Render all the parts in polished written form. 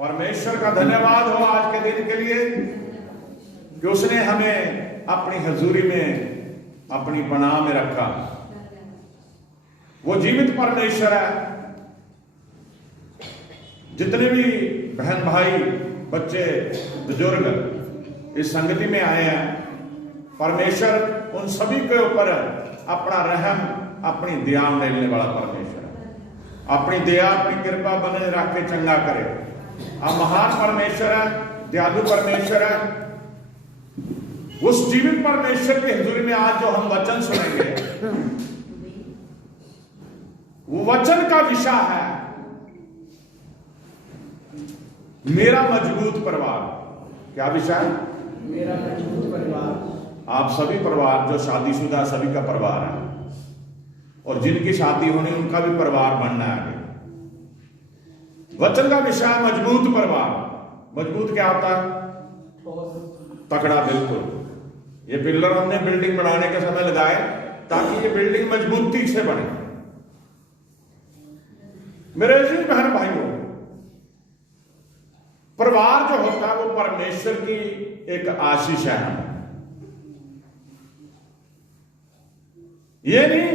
परमेश्वर का धन्यवाद हो आज के दिन के लिए कि उसने हमें अपनी हजूरी में अपनी पनाह में रखा। वो जीवित परमेश्वर है। जितने भी बहन भाई बच्चे बुजुर्ग इस संगति में आए हैं, परमेश्वर उन सभी के ऊपर अपना रहम अपनी दया डालने वाला परमेश्वर है। अपनी दया अपनी कृपा बने रख के चंगा करे। अब महान परमेश्वर है, दयालु परमेश्वर है। उस जीवित परमेश्वर की हजूरी में आज जो हम वचन सुनेंगे, वो वचन का विषय है मेरा मजबूत परिवार। क्या विषय है? मेरा मजबूत परिवार। आप सभी परिवार जो शादीशुदा सभी का परिवार है, और जिनकी शादी होनी उनका भी परिवार बनना है। वचन का विषय है मजबूत परिवार। मजबूत क्या होता है? तकड़ा। बिल्कुल। ये पिलर हमने बिल्डिंग बनाने के समय लगाए ताकि ये बिल्डिंग मजबूती से बने। मेरे अजीज बहन भाइयों, परिवार जो होता है वो परमेश्वर की एक आशीष है। ये नहीं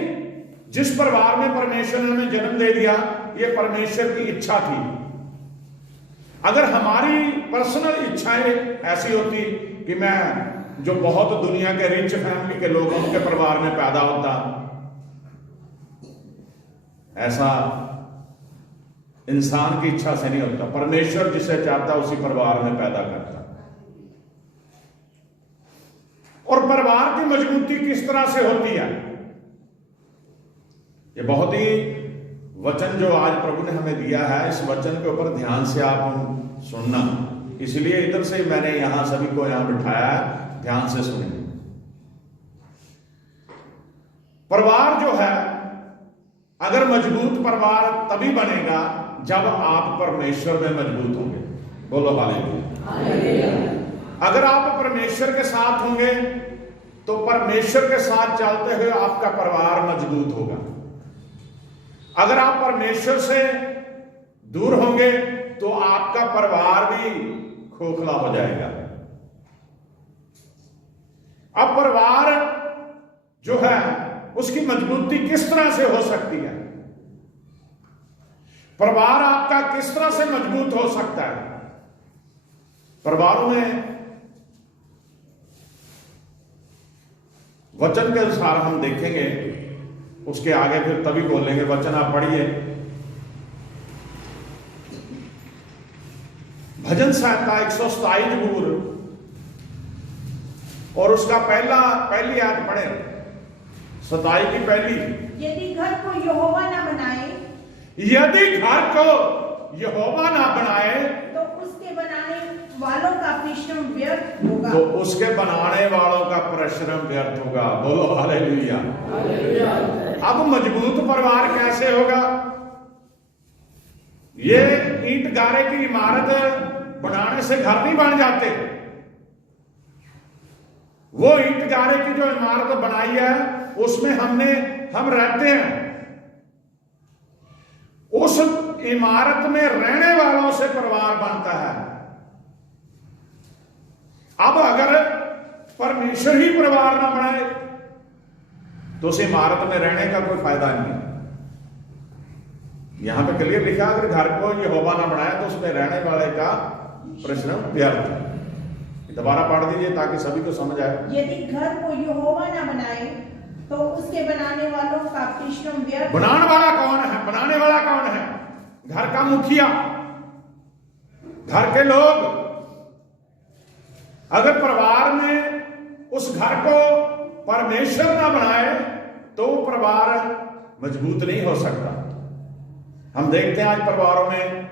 जिस परिवार में परमेश्वर ने हमें जन्म दे दिया, ये परमेश्वर की इच्छा थी। अगर हमारी पर्सनल इच्छाएं ऐसी होती कि मैं जो बहुत दुनिया के रिच फैमिली के लोग उनके परिवार में पैदा होता, ऐसा इंसान की इच्छा से नहीं होता। परमेश्वर जिसे चाहता उसी परिवार में पैदा करता। और परिवार की मजबूती किस तरह से होती है, ये बहुत ही वचन जो आज प्रभु ने हमें दिया है, इस वचन के ऊपर ध्यान से आप सुनना। इसलिए इधर से मैंने यहां सभी को यहां बिठाया है, ध्यान से सुने। परिवार जो है, अगर मजबूत परिवार तभी बनेगा जब आप परमेश्वर में मजबूत होंगे। बोलो हालेलुया। अगर आप परमेश्वर के साथ होंगे तो परमेश्वर के साथ चलते हुए आपका परिवार मजबूत होगा। अगर आप परमेश्वर से दूर होंगे तो आपका परिवार भी खोखला हो जाएगा। अब परिवार जो है उसकी मजबूती किस तरह से हो सकती है? परिवार आपका किस तरह से मजबूत हो सकता है? परिवारों में वचन के अनुसार हम देखेंगे, उसके आगे फिर तभी बोलेंगे। वचन आप पढ़िए, भजन संहिता 127 जबूर और उसका पहली आयत पढ़े, 27 की पहली। यदि घर को यहोवा ना बनाए, यदि घर को यहोवा ना बनाए तो उसके बनाने वालों का परिश्रम व्यर्थ होगा। तो उसके बनाने वालों का परिश्रम व्यर्थ होगा। बोलो हालेलुया। अब मजबूत परिवार कैसे होगा? ये ईंट गारे की इमारत बनाने से घर नहीं बन जाते। वो ईंट गारे की जो इमारत बनाई है उसमें हम रहते हैं। उस इमारत में रहने वालों से परिवार बनता है। अब अगर परमेश्वर ही परिवार ना बनाए तो उस इमारत में रहने का कोई फायदा नहीं। यहां पे क्लियर लिखा, अगर घर को यहोवा ना बनाया तो उसमें रहने वाले का परिश्रम व्यर्थ है। दोबारा पढ़ दीजिए ताकि सभी को समझ आए। यदि घर को यहोवा ना बनाए तो उसके बनाने वालों का परिश्रम व्यर्थ। बनाने वाला कौन है? बनाने वाला कौन है? घर का मुखिया, घर के लोग। अगर परिवार में उस घर को परमेश्वर ना बनाए तो परिवार मजबूत नहीं हो सकता। हम देखते हैं आज परिवारों में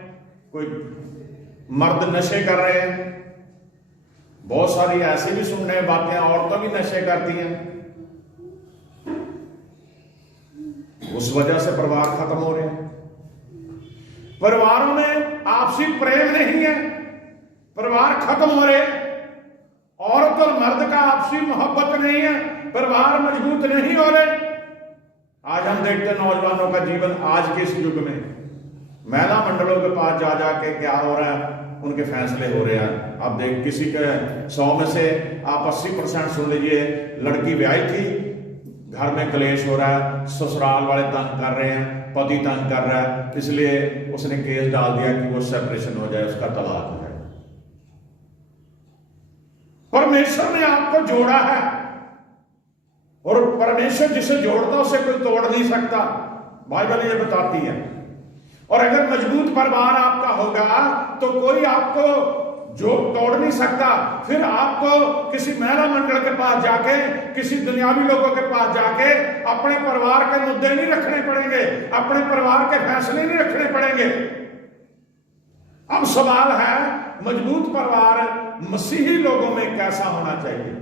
कोई मर्द नशे कर रहे हैं, बहुत सारी ऐसी भी सुनने बातें, औरतें भी नशे करती हैं। उस वजह से परिवार खत्म हो रहे हैं। परिवारों में आपसी प्रेम नहीं है, परिवार खत्म हो रहे हैं। औरत और मर्द का आपसी मोहब्बत नहीं है, परिवार मजबूत नहीं हो रहे। आज हम देखते हैं नौजवानों का जीवन आज के इस युग में महिला मंडलों के पास जा जाके क्या हो रहा है, उनके फैसले हो रहे हैं। आप देख, किसी के 100 में से आप 80% सुन लीजिए, लड़की ब्याही थी, घर में क्लेश हो रहा है, ससुराल वाले तंग कर रहे हैं, पति तंग कर रहा है, इसलिए उसने केस डाल दिया कि वो सेपरेशन हो जाए, उसका तलाक हो जाए। परमेश्वर ने आपको जोड़ा है, और परमेश्वर जिसे जोड़ता उसे कोई तोड़ नहीं सकता, बाइबल ये बताती है। और अगर मजबूत परिवार आपका होगा तो कोई आपको जो तोड़ नहीं सकता। फिर आपको किसी महिला मंडल के पास जाके, किसी दुनियावी लोगों के पास जाके अपने परिवार के मुद्दे नहीं रखने पड़ेंगे, अपने परिवार के फैसले नहीं रखने पड़ेंगे। अब सवाल है, मजबूत परिवार मसीही लोगों में कैसा होना चाहिए?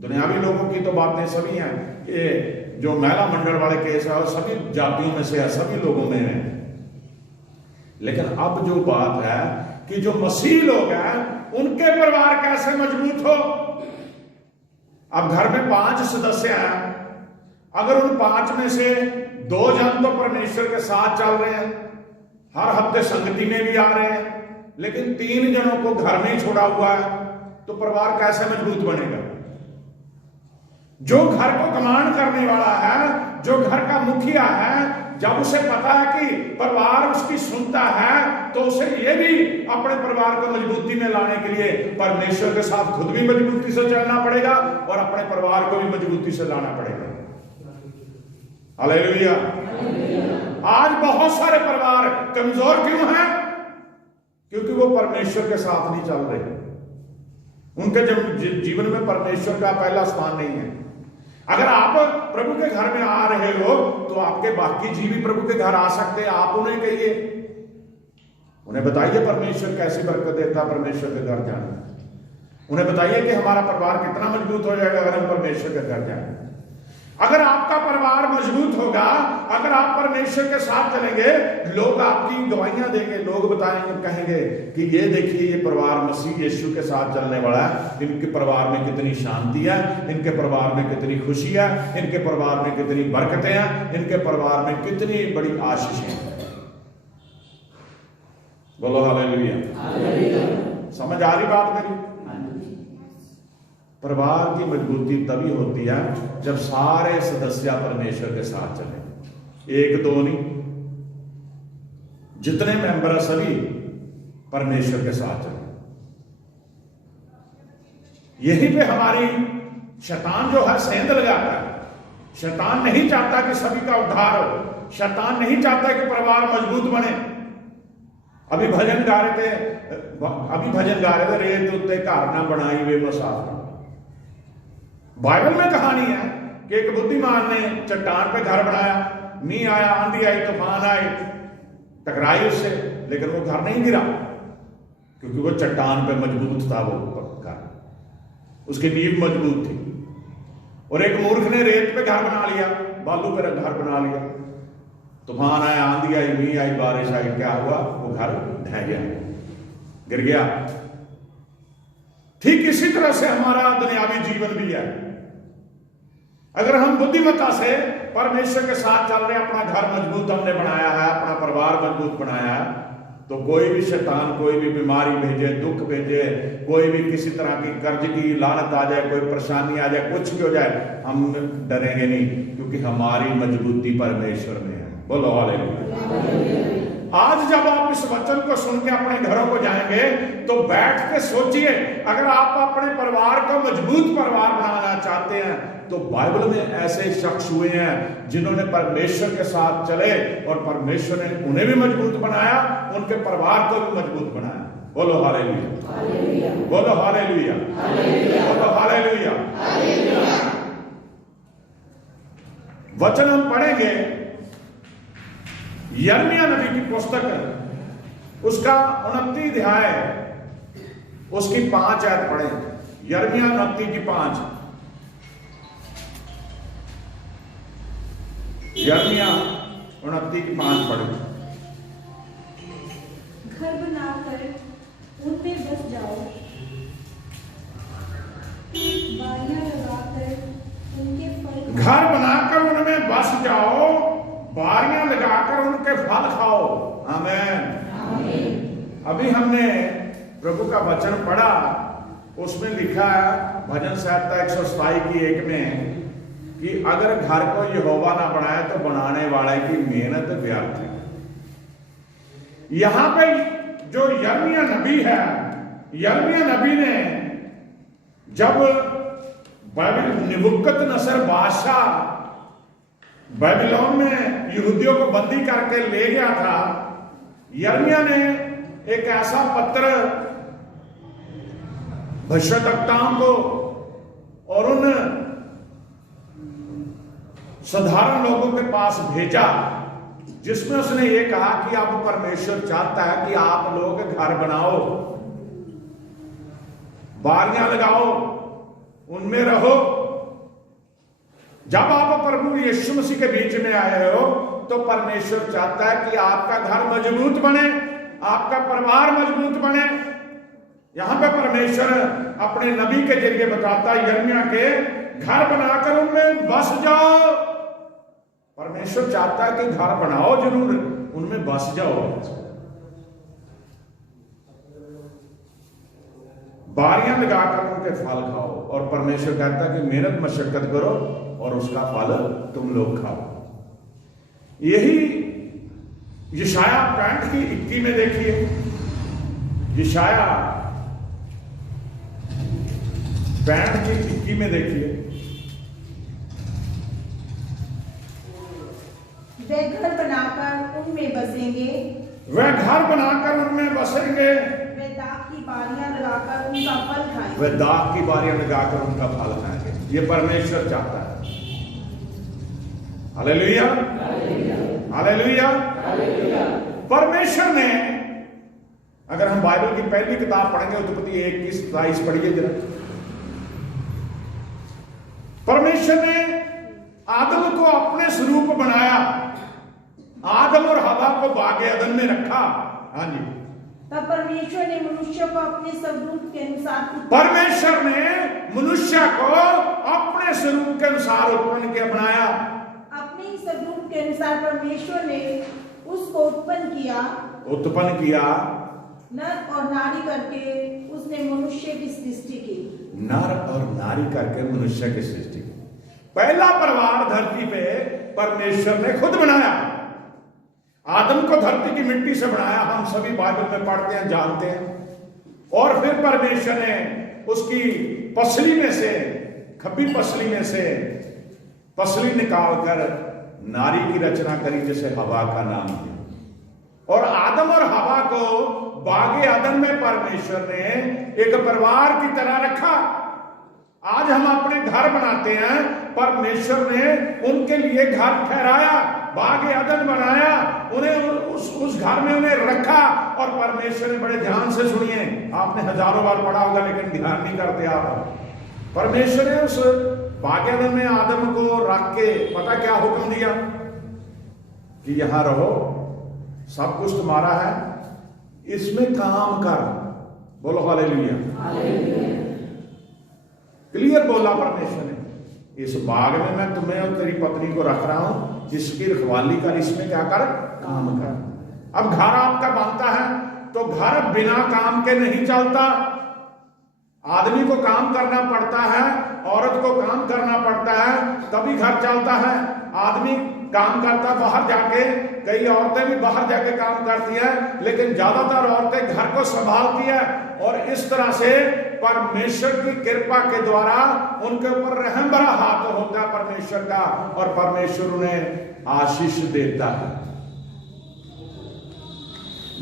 दुनियावी लोगों की तो बातें सभी हैं, ये जो महिला मंडल वाले केस है वो सभी जातियों में से है, सभी लोगों में है। लेकिन अब जो बात है कि जो मसीह लोग हैं उनके परिवार कैसे मजबूत हो। अब घर में 5 सदस्य हैं, अगर उन 5 में से 2 जन तो परमेश्वर के साथ चल रहे हैं, हर हफ्ते संगति में भी आ रहे हैं, लेकिन 3 जनों को घर में ही छोड़ा हुआ है, तो परिवार कैसे मजबूत बनेगा? जो घर को कमांड करने वाला है, जो घर का मुखिया है, जब उसे पता है कि परिवार उसकी सुनता है, तो उसे ये भी अपने परिवार को मजबूती में लाने के लिए परमेश्वर के साथ खुद भी मजबूती से चलना पड़ेगा और अपने परिवार को भी मजबूती से लाना पड़ेगा। हालेलुया। आज बहुत सारे परिवार कमजोर क्यों हैं? क्योंकि वो परमेश्वर के साथ नहीं चल रहे, उनके जीवन में परमेश्वर का पहला स्थान नहीं है। अगर आप प्रभु के घर में आ रहे हो तो आपके बाकी जीव भी प्रभु के घर आ सकते हैं। आप उन्हें कहिए, उन्हें बताइए परमेश्वर कैसी बरकत देता, परमेश्वर के घर जाना। उन्हें बताइए कि हमारा परिवार कितना मजबूत हो जाएगा अगर हम परमेश्वर के घर जाएं। अगर आपका परिवार मजबूत होगा, अगर आप परमेश्वर के साथ चलेंगे, लोग आपकी गवाहियां देंगे, लोग बताएंगे, कहेंगे कि ये देखिए ये परिवार मसीह यीशु के साथ चलने वाला है, इनके परिवार में कितनी शांति है, इनके परिवार में कितनी खुशी है, इनके परिवार में कितनी बरकतें हैं, इनके परिवार में कितनी बड़ी आशीषें हैं। बोलो हालेलुया। समझ आ रही बात मेरी? परिवार की मजबूती तभी होती है जब सारे सदस्य परमेश्वर के साथ चले, 1-2 नहीं, जितने मेंबर है सभी परमेश्वर के साथ चले। यहीं पे हमारी शैतान जो है सेंध लगाता है। शैतान नहीं चाहता कि सभी का उद्धार हो, शैतान नहीं चाहता कि परिवार मजबूत बने। अभी भजन गा रहे थे, रेत उत्ते घर ना बनाई वे मुसाफिर। बाइबल में कहानी है कि एक बुद्धिमान ने चट्टान पे घर बनाया, मींह आया, आंधी आई, तूफान आए, टकराई उससे, लेकिन वो घर नहीं गिरा क्योंकि वो चट्टान पे मजबूत था। वो घर, उसकी नींव मजबूत थी। और एक मूर्ख ने रेत पे घर बना लिया, बालू पे घर बना लिया, तूफान आया, आंधी आई, मींह आई, बारिश आई, क्या हुआ? वो घर ढह गया, गिर गया। ठीक इसी तरह से हमारा दुनियावी जीवन भी है। अगर हम बुद्धिमत्ता से परमेश्वर के साथ चल रहे हैं, अपना घर मजबूत हमने बनाया है, अपना परिवार मजबूत बनाया है, तो कोई भी शैतान कोई भी बीमारी भेजे, दुख भेजे, कोई भी किसी तरह की कर्ज की लानत आ जाए, कोई परेशानी आ जाए, कुछ भी हो जाए, हम डरेंगे नहीं, क्योंकि हमारी मजबूती परमेश्वर में है। बोलो हालेलुया। आज जब आप इस वचन को सुन के अपने घरों को जाएंगे तो बैठ के सोचिए, अगर आप अपने परिवार को मजबूत परिवार बनाना चाहते हैं तो बाइबल में ऐसे शख्स हुए हैं जिन्होंने परमेश्वर के साथ चले और परमेश्वर ने उन्हें भी मजबूत बनाया, उनके परिवार को भी मजबूत बनाया। बोलो हालेलुया, बोलो हालेलुया, बोलो हालेलुया। वचन हम पढ़ेंगे यिर्मयाह नबी की पुस्तक, उसका 29 अध्याय, उसकी 5 आयत पढ़े। यिर्मयाह 29 की 5। यिर्मयाह 29 की 5 पढ़े। घर बनाकर उनमें बस जाओ, बारियां लगाकर उनके फल, घर बनाकर उनमें बस जाओ, बारियां लगाकर उनके फल खाओ। आमीन। अभी हमने प्रभु का वचन पढ़ा, उसमें लिखा है भजन संहिता 127 की 1 में कि अगर घर को यहोवा ना बनाए तो बनाने वाले की मेहनत व्यर्थ है। यहां पे जो यिर्मयाह नबी है, यिर्मयाह नबी ने जब नबूकदनेस्सर बादशाह बाबिलोन में यहूदियों को बंदी करके ले गया था, यिर्मयाह ने एक ऐसा पत्र भविष्यद्वक्ताओं को और उन साधारण लोगों के पास भेजा, जिसमें उसने ये कहा कि अब परमेश्वर चाहता है कि आप लोग घर बनाओ, बारियां लगाओ, उनमें रहो। जब आप प्रभु यीशु मसीह के बीच में आए हो तो परमेश्वर चाहता है कि आपका घर मजबूत बने, आपका परिवार मजबूत बने। यहां पे परमेश्वर अपने नबी के जरिए बताता है यिर्मयाह के, घर बनाकर उनमें बस जाओ। परमेश्वर चाहता है कि घर बनाओ जरूर, उनमें बस जाओ, बारियां लगाकर उनके फल खाओ। और परमेश्वर कहता है कि मेहनत मशक्कत करो और उसका फल तुम लोग खाओ। यही यशाया 65 की 21 में देखिए, यशाया 65 की 21 में देखिए, वे घर बनाकर उनमें बसेंगे, वे घर बनाकर उनमें बसेंगे, वे दाख की बारियां लगाकर उनका फल खाएंगे, वे दाख की बारियां लगाकर उनका फल खाएंगे। ये परमेश्वर चाहता है। Hallelujah, hallelujah. परमेश्वर ने, अगर हम बाइबल की पहली किताब पढ़ेंगे उत्पत्ति 1 की 27 पढ़िए जरा। परमेश्वर ने आदम को अपने स्वरूप बनाया, आदम और हवा को बागे अदन में रखा। हाँ जी, तब परमेश्वर ने मनुष्य को अपने स्वरूप के अनुसार, परमेश्वर ने मनुष्य को अपने स्वरूप के अनुसार उत्पन्न किया, बनाया। अपने ही स्वरूप के अनुसार परमेश्वर ने उसको उत्पन्न किया, नर और नारी करके उसने मनुष्य की सृष्टि की। नर और नारी करके मनुष्य की सृष्टि की। पहला परिवार धरती पे परमेश्वर ने खुद बनाया। आदम को धरती की मिट्टी से बनाया, हम सभी बाइबल में पढ़ते हैं, जानते हैं। और फिर परमेश्वर ने उसकी पसली में से, खब्बी पसली में से पसली निकालकर नारी की रचना करी, जिसे हवा का नाम दिया। और आदम और हवा को बागे अदन में परमेश्वर ने एक परिवार की तरह रखा। आज हम अपने घर बनाते हैं, परमेश्वर ने उनके लिए घर ठहराया, बागे अदन बनाया, उन्हें उस घर में उन्हें रखा। और परमेश्वर ने, बड़े ध्यान से सुनिए, आपने हजारों बार पढ़ा होगा लेकिन ध्यान नहीं करते आप। परमेश्वर ने उस बागे अदन में आदम को रख के पता क्या हुक्म दिया कि यहां रहो, सब कुछ तुम्हारा है, इसमें काम कर। बोलो हालेलुया, क्लियर बोला परमेश्वर ने, इस बाग में मैं तुम्हें और तेरी पत्नी को रख रहा हूं, जिसकी रखवाली कर, इसमें क्या कर, काम कर। अब घर आपका बनता है तो घर बिना काम के नहीं चलता। आदमी को काम करना पड़ता है, औरत को काम करना पड़ता है, तभी घर चलता है। आदमी काम करता बाहर जाके, कई औरतें भी बाहर जाके काम करती हैं, लेकिन ज्यादातर औरतें घर को संभालती है। और इस तरह से परमेश्वर की कृपा के द्वारा उनके ऊपर रहम भरा हाथ होता है परमेश्वर का, और परमेश्वर उन्हें आशीष देता है।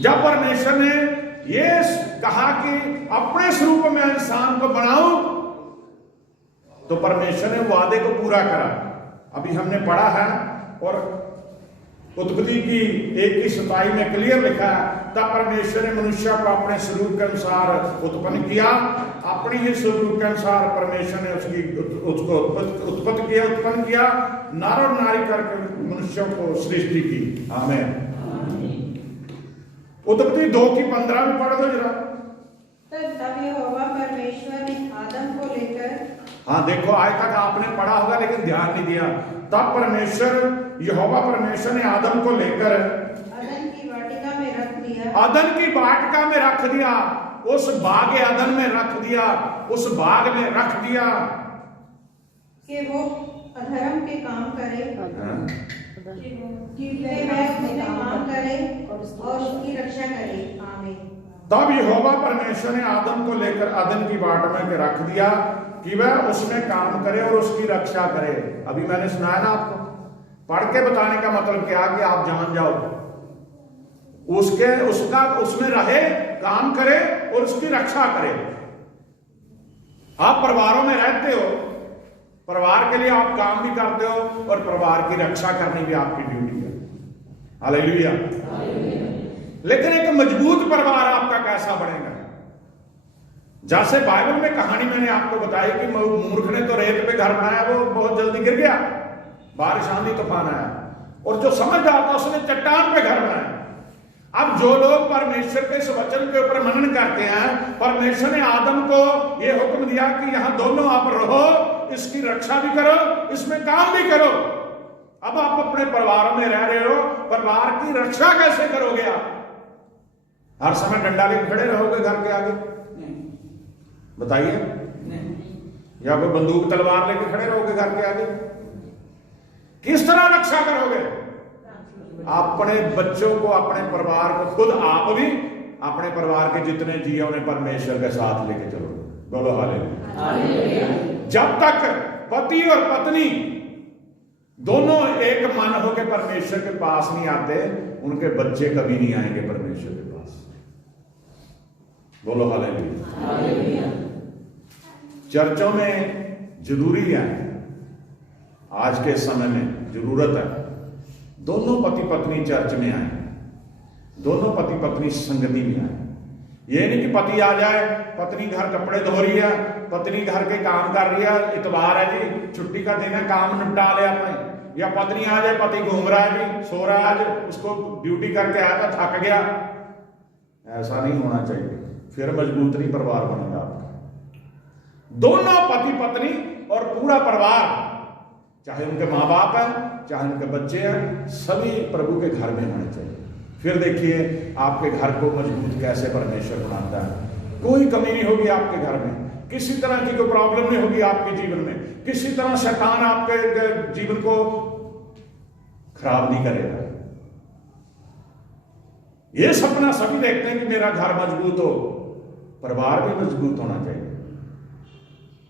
जब परमेश्वर ने ये कहा कि अपने स्वरूप में इंसान को बनाऊं, तो परमेश्वर ने वादे को पूरा करा। अभी हमने पढ़ा है, और उत्पत्ति की 1 की 27 में क्लियर लिखा है, तब परमेश्वर ने मनुष्य को अपने स्वरूप के अनुसार उत्पन्न किया। अपने ही स्वरूप के अनुसार परमेश्वर ने उसको उत्पन्न किया, नर और नारी करके मनुष्यों को सृष्टि की। आमीन। उत्पत्ति 2 की 15 में पढ़ दो जरा। तब यहोवा परमेश्वर ने आदम को लेकर, हाँ देखो, आज तक आपने पढ़ा होगा लेकिन ध्यान नहीं दिया। तब यहोवा परमेश्वर ने आदम को लेकर अदन की वाटिका में रख दिया, दिया अदन की वाटिका में रख दिया, उस बाग अदन में रख दिया, उस बाग में रख दिया कि वो अधर्म के काम करे, कि वह उसमें काम करे और उसकी रक्षा करे। आमीन। तब यहोवा परमेश्वर ने आदम को लेकर अदन की वाटिका में रख दिया कि वह उसमें काम करे और उसकी रक्षा करे। अभी मैंने सुनाया ना आपको, पढ़ के बताने का मतलब क्या कि आप जान जाओ, उसका उसमें रहे, काम करे और उसकी रक्षा करे। आप परिवारों में रहते हो, परिवार के लिए आप काम भी करते हो और परिवार की रक्षा करनी भी आपकी ड्यूटी है। हालेलुया। लेकिन एक मजबूत परिवार आपका कैसा बनेगा? जैसे बाइबल में कहानी मैंने आपको बताई कि मूर्ख ने तो रेत पे घर बनाया, वो बहुत जल्दी गिर गया, बारिश आंधी तूफान आया, और जो समझदार था उसने चट्टान पे घर बनाया। अब जो लोग परमेश्वर के इस वचन के ऊपर मनन करते हैं, परमेश्वर ने आदम को यह हुक्म दिया कि यहां दोनों आप रहो, इसकी रक्षा भी करो, इसमें काम भी करो। अब आप अपने परिवारों में रह रहे हो, परिवार की रक्षा कैसे करोगे? आप हर समय डंडा लेकर खड़े रहोगे घर के आगे? बताइए। या कोई बंदूक तलवार लेकर खड़े रहोगे घर के आगे? किस तरह रक्षा करोगे? अपने बच्चों को, अपने परिवार को, खुद आप भी अपने परिवार के जितने जिए उन्हें परमेश्वर के साथ लेके चलो। बोलो हालेलुया। जब तक पति और पत्नी दोनों एक मन होकर परमेश्वर के पास नहीं आते, उनके बच्चे कभी नहीं आएंगे परमेश्वर के पास। बोलो हालेलुया। चर्चों में जरूरी है, आज के समय में जरूरत है, दोनों पति पत्नी चर्च में आए, दोनों पति पत्नी संगति में आए। ये नहीं कि पति आ जाए, पत्नी घर कपड़े धो रही है, पत्नी घर के काम कर रही है, इतवार है जी, छुट्टी का दिन है, काम निपटा ले अपने, या पत्नी आ जाए, पति घूम रहा है जी, सो रहा है जी, उसको ड्यूटी करके आया था, थक गया। ऐसा नहीं होना चाहिए, फिर मजबूत नहीं परिवार बनेगा आपका। दोनों पति पत्नी और पूरा परिवार, चाहे उनके माँ बाप हैं, चाहे उनके बच्चे हैं, सभी प्रभु के घर में होने चाहिए। फिर देखिए आपके घर को मजबूत कैसे परमेश्वर बनाता है। कोई कमी नहीं होगी आपके घर में, किसी तरह की कोई प्रॉब्लम नहीं होगी आपके जीवन में, किसी तरह शैतान आपके जीवन को खराब नहीं करेगा। ये सपना सभी देखते हैं कि मेरा घर मजबूत हो, परिवार भी मजबूत होना चाहिए।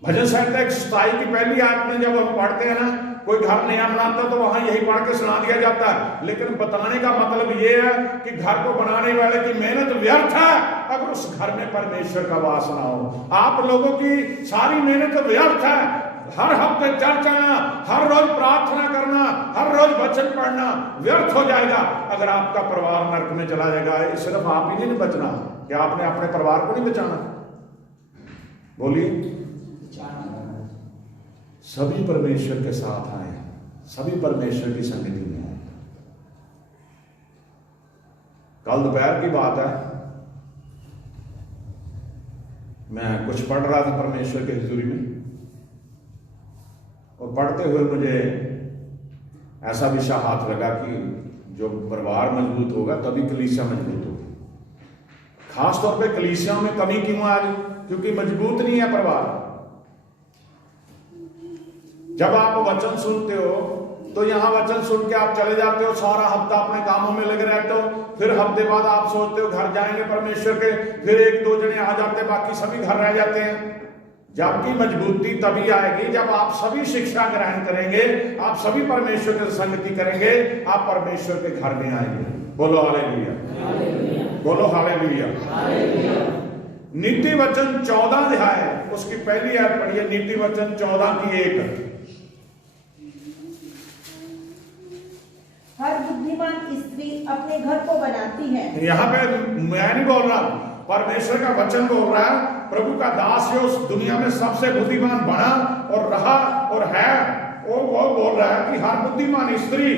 भजन संहिता 127 की पहली आयत में जब हम पढ़ते हैं ना, कोई घर नया बनाता तो वहां यही पढ़ के सुना दिया जाता है, लेकिन बताने का मतलब यह है कि घर को बनाने वाले की मेहनत व्यर्थ है अगर उस घर में परमेश्वर का वास ना हो। आप लोगों की सारी मेहनत व्यर्थ है। हर हफ्ते चर्च आना, हर रोज प्रार्थना करना, हर रोज वचन पढ़ना व्यर्थ हो जाएगा अगर आपका परिवार नरक में चला जाएगा। सिर्फ आप ही नहीं बचना, क्या आपने अपने परिवार को नहीं बचाना? बोलिए। सभी परमेश्वर के साथ आए, सभी परमेश्वर की संगति में आए। कल दोपहर की बात है, मैं कुछ पढ़ रहा था परमेश्वर के हुजूरी में, और पढ़ते हुए मुझे ऐसा विषय हाथ लगा कि जो परिवार मजबूत होगा तभी कलीसिया मजबूत होगी। खासतौर पे कलीसियाओं में कमी क्यों आ रही? क्योंकि मजबूत नहीं है परिवार। जब आप वचन सुनते हो तो यहां वचन सुन के आप चले जाते हो, सारा हफ्ता अपने कामों में लगे रहते हो, फिर हफ्ते बाद आप सोचते हो घर जाएंगे परमेश्वर के, फिर एक दो जने आ जाते, बाकी सभी घर रह जाते हैं। जबकि मजबूती तभी आएगी जब आप सभी शिक्षा ग्रहण करेंगे, आप सभी परमेश्वर के संगति करेंगे, आप परमेश्वर के घर में आएंगे। बोलो हालेलुया, बोलो हालेलुया। नीति वचन 14 अध्याय उसकी पहली आयत पढ़िए, नीति वचन 14 की 1। हर बुद्धिमान स्त्री अपने घर को बनाती है। यहाँ पे मैं नहीं बोल रहा, परमेश्वर का वचन बोल रहा है। प्रभु का दास जो उस दुनिया में सबसे बुद्धिमान बना और रहा और है, वो बोल रहा है कि हर बुद्धिमान स्त्री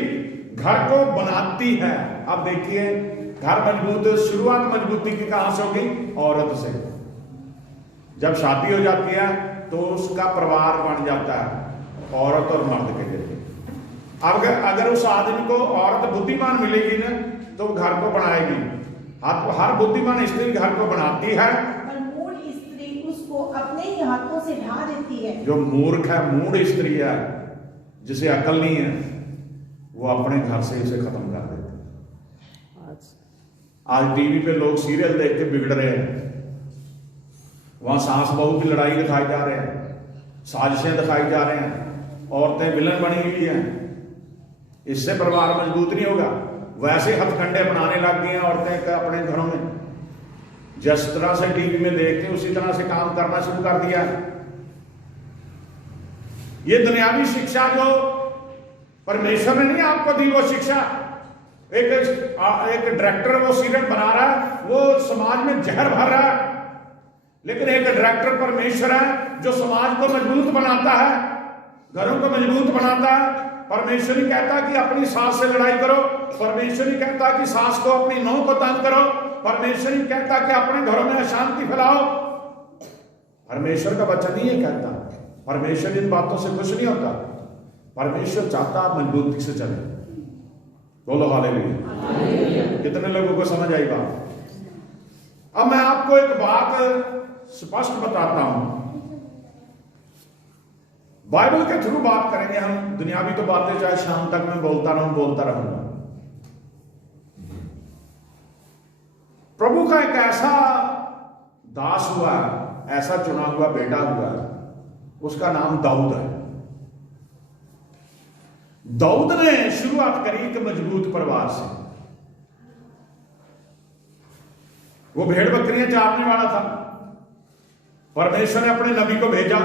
घर को बनाती है। अब देखिए घर मजबूत, शुरुआत मजबूती की कहां से होगी? औरत से। जब शादी हो जाती है तो उसका परिवार बन जाता है औरत और मर्द के जरिए। अगर उस आदमी को औरत बुद्धिमान मिलेगी ना तो घर को बनाएगी। हर बुद्धिमान स्त्री घर को बनाती है, पर मूढ़ स्त्री उसको अपने ही हाथों से ढा देती है। जो मूर्ख है, मूढ़ स्त्री है, जिसे अकल नहीं है, वो अपने घर से इसे खत्म कर देती है। आज टीवी पे लोग सीरियल देख के बिगड़ रहे हैं, वहां सास बहू की लड़ाई दिखाई जा रहे हैं, साजिशें दिखाई जा रहे हैं, औरतें विलन बनी हुई हैं। इससे परिवार मजबूत नहीं होगा। वैसे हथकंडे बनाने लग गई हैं औरतें अपने घरों में, जिस तरह से टीवी में देखते हैं उसी तरह से काम करना शुरू कर दिया है। ये दुनियावी शिक्षा जो परमेश्वर ने नहीं आपको दी, वो शिक्षा एक डायरेक्टर वो सीरियल बना रहा है, वो समाज में जहर भर रहा है। लेकिन एक डायरेक्टर परमेश्वर है जो समाज को मजबूत बनाता है, घरों को मजबूत बनाता है। परमेश्वर ही कहता कि अपनी सास से लड़ाई करो, परमेश्वर ही कहता कि सास को अपनी नौं को तंग करो, परमेश्वर ही कहता कि अपने घरों में अशांति फैलाओ। परमेश्वर का वचन नहीं ये कहता। परमेश्वर इन बातों से खुश नहीं होता। परमेश्वर चाहता आप मजबूती से चले। बोलो हालेलुया। कितने लोगों को समझ आई बात? अब मैं आपको एक बात स्पष्ट बताता हूं, बाइबल के थ्रू बात करेंगे हम। दुनियावी तो बातें चाहे शाम तक मैं बोलता रहूंगा। प्रभु का एक ऐसा दास हुआ, ऐसा चुना हुआ बेटा हुआ, उसका नाम दाऊद है। दाऊद ने शुरुआत करी एक मजबूत परिवार से। वो भेड़ बकरियां चारने वाला था। परमेश्वर ने अपने नबी को भेजा।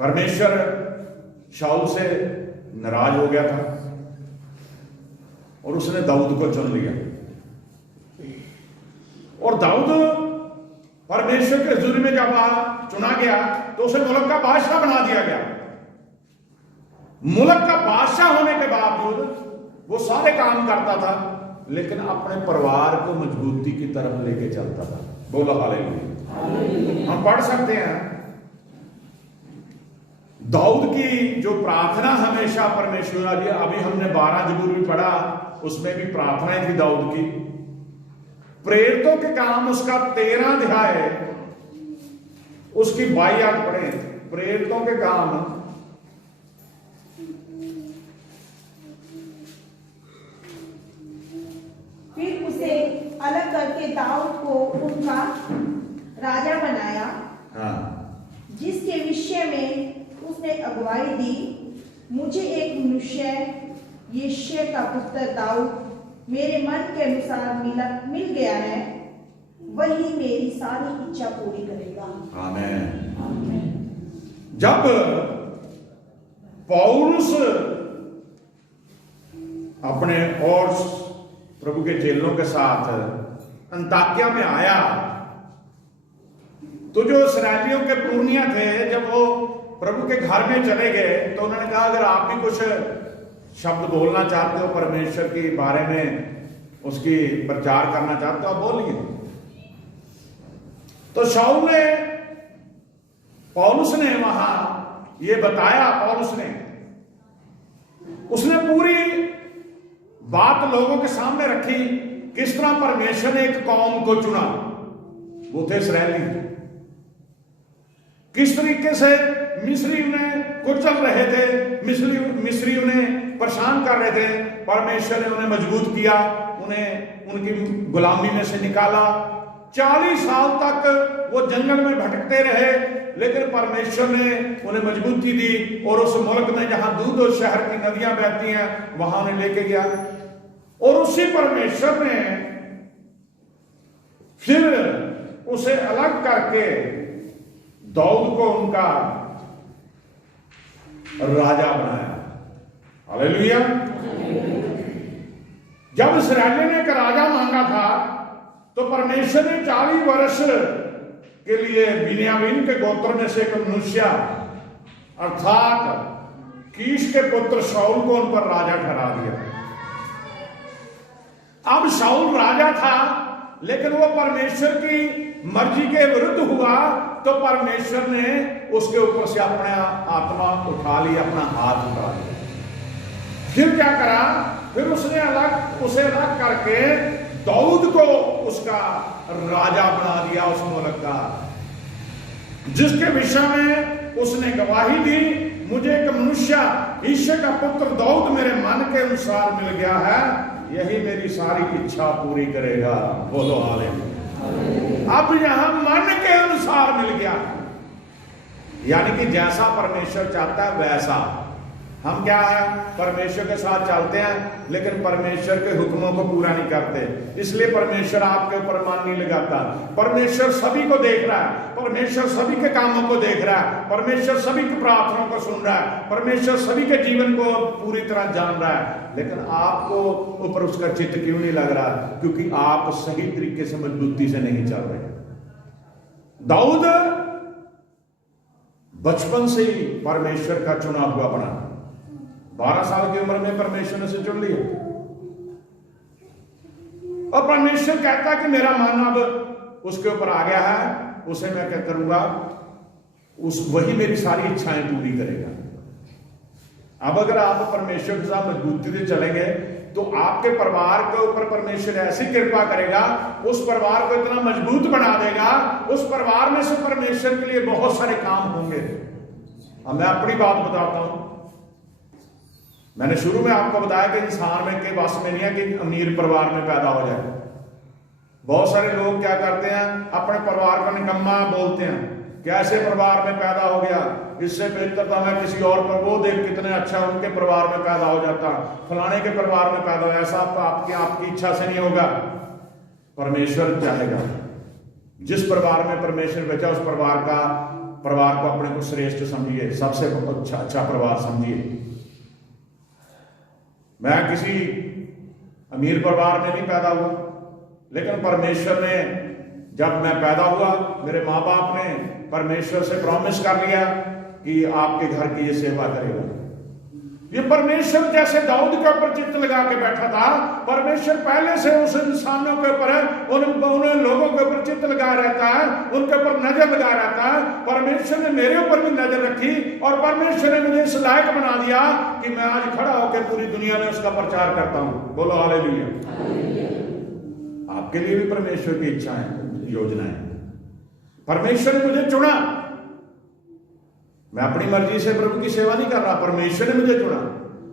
परमेश्वर शाऊल से नाराज हो गया था और उसने दाऊद को चुन लिया। और दाऊद परमेश्वर के हुजूर में जब चुना गया तो उसे मुल्क का बादशाह बना दिया गया। मुल्क का बादशाह होने के बावजूद वो सारे काम करता था, लेकिन अपने परिवार को मजबूती की तरफ लेके चलता था। बोलो हालेलुया। हम पढ़ सकते हैं दाऊद की जो प्रार्थना हमेशा परमेश्वर, अभी हमने 12 जबूर भी पढ़ा, उसमें भी प्रार्थनाएं थी दाऊद की। प्रेरितों के काम उसका 13 अध्याय, उसकी 22 आयत पढ़े। प्रेरितों के काम फिर उसे अलग करके दाऊद को उनका राजा बनाया, जिसके विषय में उसने अगुवाई दी। मुझे एक मनुष्य यिशै का पुत्र दाऊद मेरे मन के अनुसार मिल गया है, वही मेरी सारी इच्छा पूरी करेगा। आमीन। जब पौलुस अपने और प्रभु के चेलों के साथ अंताकिया में आया, तो जो इस्राएलियों के पुरनिया थे, जब वो प्रभु के घर में चले गए तो उन्होंने कहा अगर आप भी कुछ शब्द बोलना चाहते हो, परमेश्वर के बारे में उसकी प्रचार करना चाहते हो, आप बोलिए। तो शाऊल ने, पौलुस ने वहां ये बताया, उसने पूरी बात लोगों के सामने रखी, किस तरह परमेश्वर ने एक कौम को चुना। वो थे इस्राएली। किस तरीके से मिस्री उन्हें कुचल रहे थे, मिस्री उन्हें परेशान कर रहे थे, परमेश्वर ने उन्हें मजबूत किया, उन्हें उनकी गुलामी में से निकाला। 40 साल तक वो जंगल में भटकते रहे, लेकिन परमेश्वर ने उन्हें मजबूती दी और उस मुल्क में जहां दूध और शहर की नदियां बहती हैं वहां उन्हें लेके गया। और उसी परमेश्वर ने फिर उसे अलग करके दाऊद को उनका राजा बनाया। हालेलुया। जब इस्राएलियों ने एक राजा मांगा था तो परमेश्वर ने 40 वर्ष के लिए बिन्यामीन के गोत्र में से एक मनुष्य अर्थात कीश के पुत्र शाऊल को उन पर राजा ठहरा दिया। अब शाऊल राजा था, लेकिन वो परमेश्वर की मर्जी के विरुद्ध हुआ, तो परमेश्वर ने उसके ऊपर से अपना आत्मा उठा लिया, अपना हाथ उठा लिया। फिर क्या करा, फिर उसने उसे अलग करके दाऊद को उसका राजा बना दिया उस मुल्क का, जिसके विषय में उसने गवाही दी, मुझे एक मनुष्य ईशे का पुत्र दाऊद मेरे मन के अनुसार मिल गया है, यही मेरी सारी इच्छा पूरी करेगा। बोलो हालेलुया। अब यहां मन के अनुसार मिल गया, यानी कि जैसा परमेश्वर चाहता है वैसा। हम क्या है, परमेश्वर के साथ चलते हैं लेकिन परमेश्वर के हुक्मों को पूरा नहीं करते, इसलिए परमेश्वर आपके ऊपर मान नहीं लगाता। परमेश्वर सभी को देख रहा है, परमेश्वर सभी के कामों को देख रहा है, परमेश्वर सभी की प्रार्थनाओं को सुन रहा है, परमेश्वर सभी के जीवन को पूरी तरह जान रहा है, लेकिन आपको ऊपर उसका चित्त क्यों नहीं लग रहा? क्योंकि आप सही तरीके से मजबूती से नहीं चल रहे। दाऊद बचपन से ही परमेश्वर का चुना हुआ बना, 12 साल की उम्र में परमेश्वर ने उसे चुन लिया, और परमेश्वर कहता है कि मेरा मन अब उसके ऊपर आ गया है, उसे मैं क्या करूंगा, वही मेरी सारी इच्छाएं पूरी करेगा। अब अगर आप परमेश्वर के साथ मजबूती से चलेंगे तो आपके परिवार के ऊपर परमेश्वर ऐसी कृपा करेगा, उस परिवार को इतना मजबूत बना देगा, उस परिवार में से परमेश्वर के लिए बहुत सारे काम होंगे। अब मैं अपनी बात बताता हूं, मैंने शुरू में आपको बताया कि इंसान में के बस में नहीं है कि अमीर परिवार में पैदा हो जाए। बहुत सारे लोग क्या करते हैं, अपने परिवार को निकम्मा बोलते हैं, कैसे परिवार में पैदा हो गया, इससे बेहतर था मैं किसी और पर, वो देख कितने अच्छा उनके परिवार में पैदा हो जाता, फलाने के परिवार में पैदा हो। ऐसा आपकी इच्छा से नहीं होगा, परमेश्वर चाहेगा। जिस परिवार में परमेश्वर भेजा उस परिवार को अपने को श्रेष्ठ समझिए, सबसे अच्छा परिवार समझिए। मैं किसी अमीर परिवार में नहीं पैदा हुआ, लेकिन परमेश्वर ने, जब मैं पैदा हुआ, मेरे माँ बाप ने परमेश्वर से प्रॉमिस कर लिया कि आपके घर की ये सेवा करेगा। ये परमेश्वर जैसे दाऊद के ऊपर चित्त लगा के बैठा था, परमेश्वर पहले से उस इंसानों के ऊपर, उन लोगों के ऊपर चित्त लगा रहता है, उनके ऊपर नजर लगा रहता है। परमेश्वर ने मेरे ऊपर भी नजर रखी और परमेश्वर ने मुझे इस लायक बना दिया कि मैं आज खड़ा होकर पूरी दुनिया में उसका प्रचार करता हूं। बोलो हालेलुया। आपके लिए भी परमेश्वर की इच्छा है, योजना है। परमेश्वर ने मुझे चुना, मैं अपनी मर्जी से प्रभु की सेवा नहीं कर रहा, परमेश्वर ने मुझे चुना।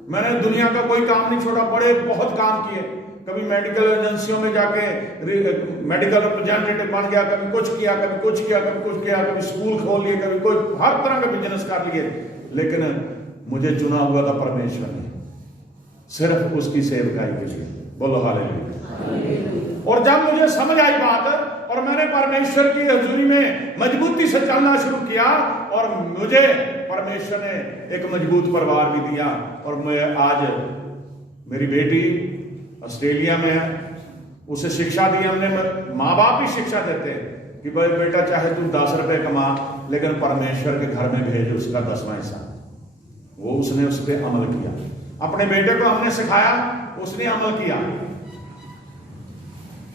मैंने दुनिया का कोई काम नहीं छोड़ा, बहुत काम किए। कभी मेडिकल एजेंसियों में जाके मेडिकल रिप्रेजेंटेटिव बन गया, कभी कुछ किया, कभी कुछ किया, कभी कुछ किया, कभी स्कूल खोल लिए, कभी कोई हर तरह का बिजनेस कर लिए, लेकिन मुझे चुना हुआ था परमेश्वर ने, सिर्फ उसकी सेवकाई के लिए। बोलो हालेलुया। और जब मुझे समझ आई बात और मैंने परमेश्वर की हजूरी में मजबूती से चलना शुरू किया, और मुझे परमेश्वर ने एक मजबूत परिवार भी दिया, और मैं आज, मेरी बेटी ऑस्ट्रेलिया में है, उसे शिक्षा दी हमने। माँ बाप ही शिक्षा देते हैं कि भाई बेटा चाहे तू 10 रुपए कमा, लेकिन परमेश्वर के घर में भेज उसका 10वां हिस्सा। वो उसने उस पर अमल किया, अपने बेटे को हमने सिखाया, उसने अमल किया।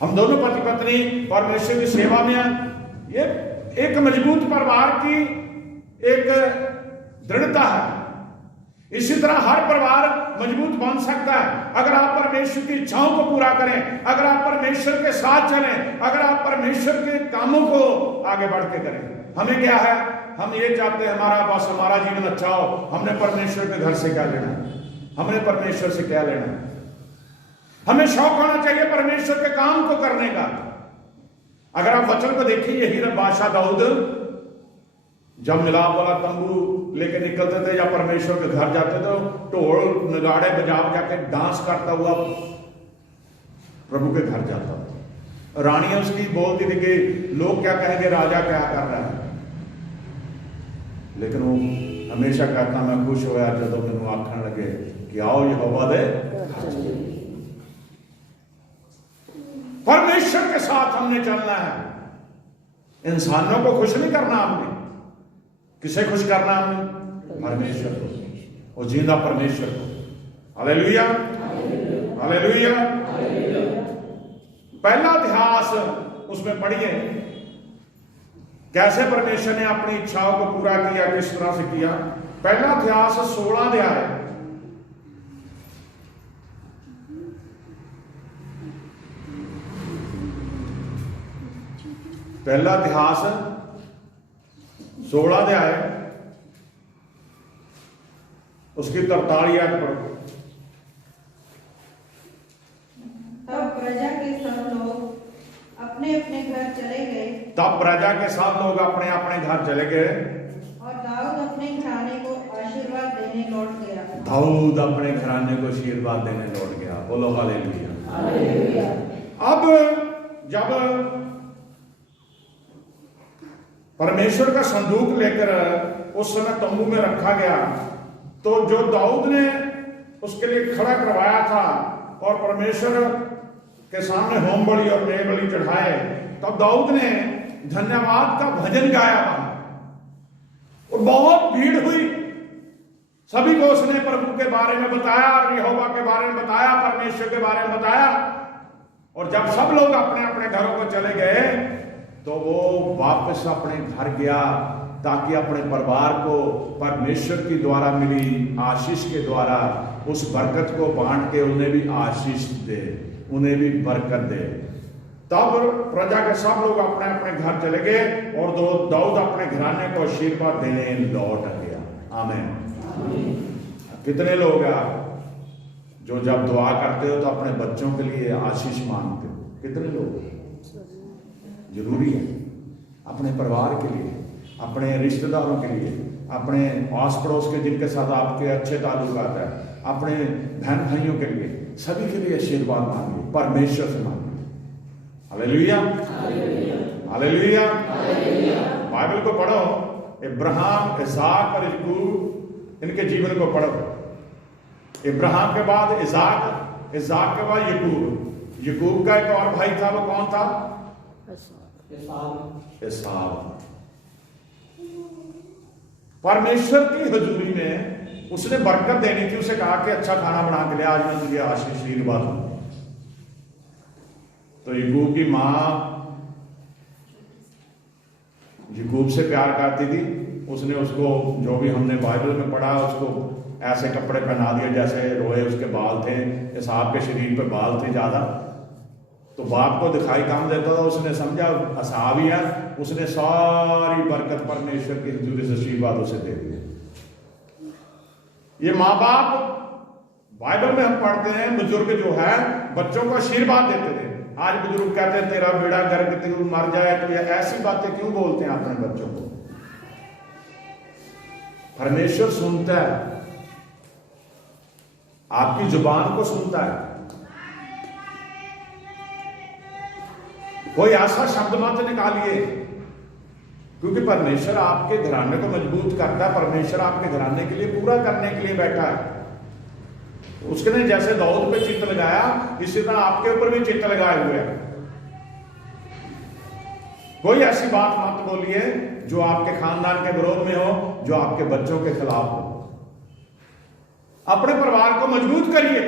हम दोनों पति पत्नी परमेश्वर की सेवा में हैं। ये एक मजबूत परिवार की एक दृढ़ता है। इसी तरह हर परिवार मजबूत बन सकता है अगर आप परमेश्वर की इच्छाओं को पूरा करें, अगर आप परमेश्वर के साथ चलें, अगर आप परमेश्वर के कामों को आगे बढ़ के करें। हमें क्या है, हम ये चाहते हैं हमारा जीवन अच्छा हो, हमने परमेश्वर के घर से क्या लेना है, हमने परमेश्वर से क्या लेना है। हमें शौक होना चाहिए परमेश्वर के काम को करने का। अगर आप वचन को देखिए, यही बादशाह दाऊद जब मिलाप वाला तंबू लेके निकलते थे या परमेश्वर के घर जाते थे, ढोल नगाड़े बजा के डांस करता हुआ प्रभु के घर जाता था। रानियां उसकी बोलती थी कि लोग क्या कहेंगे, राजा क्या कर रहा है, लेकिन वो हमेशा कहता मैं खुश होया जो मैनू आखन लगे कि आओ यहोवा दे। परमेश्वर के साथ हमने चलना है। इंसानों को खुश नहीं करना हमने, किसे खुश करना हमने, परमेश्वर को, और जिंदा परमेश्वर को। Hallelujah, hallelujah. पहला इतिहास उसमें पढ़िए कैसे परमेश्वर ने अपनी इच्छाओं को पूरा किया, किस तरह से किया। पहला इतिहास 16 अध्याय पहला इतिहास 16 अध्याय उसकी 43 आयत पढ़ो। तब प्रजा के सब लोग अपने अपने घर चले गए तब प्रजा के सब लोग अपने अपने घर चले गए और दाऊद अपने घराने को आशीर्वाद देने लौट गया। दाऊद अपने घराने को आशीर्वाद देने लौट गया। बोलो हालेलुया। अब जब परमेश्वर का संदूक लेकर उस समय तंबू में रखा गया तो जो दाऊद ने उसके लिए खड़ा करवाया था और परमेश्वर के सामने होम बलि और मेल बलि चढ़ाए, तब दाऊद ने धन्यवाद का भजन गाया और बहुत भीड़ हुई। सभी को उसने प्रभु के बारे में बताया और यहोवा के बारे में बताया, परमेश्वर के बारे में बताया। और जब सब लोग अपने अपने घरों को चले गए तो वो वापस अपने घर गया ताकि अपने परिवार को परमेश्वर की द्वारा मिली आशीष के द्वारा उस बरकत को बांट के उन्हें भी आशीष दे, उन्हें भी बरकत दे। तब प्रजा के सब लोग अपने अपने घर चले गए और दाऊद अपने घराने को आशीर्वाद देने लौट गया। आमीन। कितने लोग हैं आप जो जब दुआ करते हो तो अपने बच्चों के लिए आशीष मांगते हो? कितने लोग? जरूरी है अपने परिवार के लिए, अपने रिश्तेदारों के लिए, अपने आस पड़ोस के जिनके साथ आपके अच्छे ताल्लुकात है, अपने बहन भाइयों के लिए, सभी के लिए आशीर्वाद मांगिए, परमेश्वर से मांगिए। Hallelujah, hallelujah. बाइबल को पढ़ो, इब्राहिम, इसहाक और याकूब, इनके जीवन को पढ़ो। इब्राहिम के बाद इसहाक, इसहाक के बाद याकूब, याकूब का एक और भाई था, वो कौन था? एसाव। परमेश्वर की हजूरी में उसने बरकत देनी थी, उसे कहा कि अच्छा खाना बना के ले, आज मैं तुझे आशीर्वाद दूं। तो याकूब की मां याकूब से प्यार करती थी, उसने उसको जो भी हमने बाइबल में पढ़ा उसको ऐसे कपड़े पहना दिए जैसे रोए उसके बाल थे, एसाव के शरीर पे बाल थे ज्यादा, तो बाप को दिखाई कम देता था। उसने समझा एसाव ही है, उसने सारी बरकत परमेश्वर की हजूरी से आशीर्वाद उसे दे दिया। ये माँ बाप बाइबल में हम पढ़ते हैं, बुजुर्ग जो है बच्चों को आशीर्वाद देते थे। आज बुजुर्ग कहते हैं तेरा बेड़ा गर्क तू मर जाए, तो ये ऐसी बातें क्यों बोलते हैं अपने बच्चों को? परमेश्वर सुनता है, आपकी जुबान को सुनता है। कोई ऐसा शब्द मत निकालिए, क्योंकि परमेश्वर आपके घराने को मजबूत करता है। परमेश्वर आपके घराने के लिए पूरा करने के लिए बैठा है। उसने जैसे दाऊद पे चित्त लगाया, इसी तरह आपके ऊपर भी चित्त लगाए हुए हैं। कोई ऐसी बात मत बोलिए जो आपके खानदान के विरोध में हो, जो आपके बच्चों के खिलाफ हो। अपने परिवार को मजबूत करिए।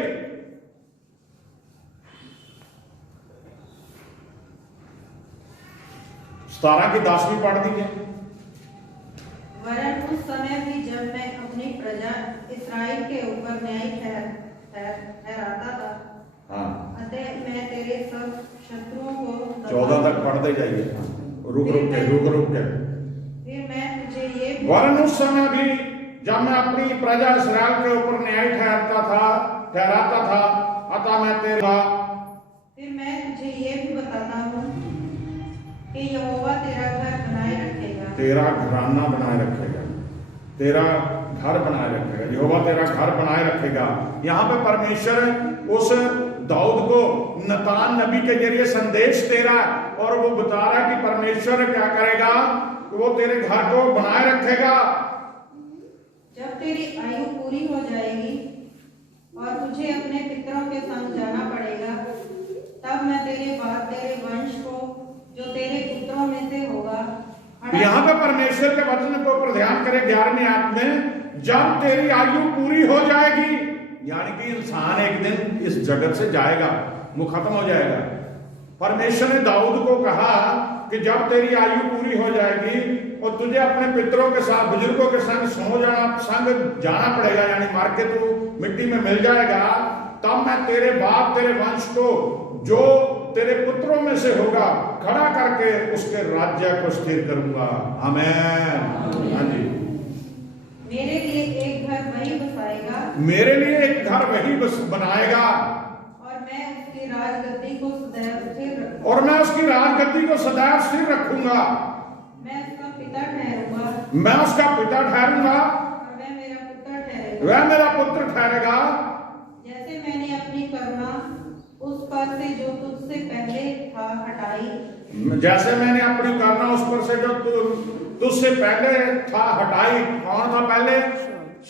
17 की 10वीं पढ़ दीजिए। वरन उस समय भी जब मैं अपनी प्रजा इस्राएल के ऊपर न्याय ठहराता था, अतः मैं तेरे सब शत्रुओं को 14 तक पढ़ते जाइए, रुक रुक के। फिर मैं तुझे ये वरन उस समय भी जब मैं अपनी प्रजा इस्राएल के ऊपर न्याय ठहराता था, अतः मैं तेरा फिर मैं तुझे ये भी बताता हूँ कि यहोवा तेरा घर बनाए रखेगा, तेरा घराना बनाए रखेगा, तेरा घर बनाए रखेगा। यहोवा तेरा घर बनाए रखेगा। यहाँ पे परमेश्वर उस दाऊद को नतान नबी के जरिए संदेश दे रहा है और वो बता रहा है कि परमेश्वर क्या करेगा, वो तेरे घर को बनाए रखेगा। जब तेरी आयु पूरी हो जाएगी और तुझे अपने पितरों के संग जाना पड़ेगा, तब मैं तेरे बाद तेरे वंश को जो तेरे पुत्रों में से होगा। यहाँ पे परमेश्वर के वचन को ऊपर ध्यान करें 11वीं आयत में, जब तेरी आयु पूरी हो जाएगी, यानी कि इंसान एक दिन इस जगत से जाएगा, वो खत्म हो जाएगा। परमेश्वर ने दाऊद को कहा कि जब तेरी आयु पूरी हो जाएगी और तुझे अपने पितरों के साथ, बुजुर्गों के संग संग जाना पड़ेगा, यानी मार के तू मिट्टी में मिल जाएगा, तब मैं तेरे बाप तेरे वंश को जो तेरे पुत्रों में से होगा, खड़ा करके उसके राज्य को स्थिर करूंगा। आमीन। हाँ जी। मेरे लिए एक घर वही बसाएगा, मेरे लिए एक घर वही बनाएगा, और मैं उसकी राजगद्दी को सदैव स्थिर रखूंगा। और मैं उसकी राजगद्दी को सदैव स्थिर रखूंगा। मैं उसका पिता ठहरूंगा, मैं उसका पिता ठहरूंगा, और वह मेरा पुत्र ठहरेगा। वह मेरा पुत्र ठहरेगा। जैसे मैंने अपनी करुणा उस पर से जो तुझसे पहले था हटाई, जैसे मैंने अपनी करुणा उस पर से जो तुझसे पहले था हटाई। कौन था पहले?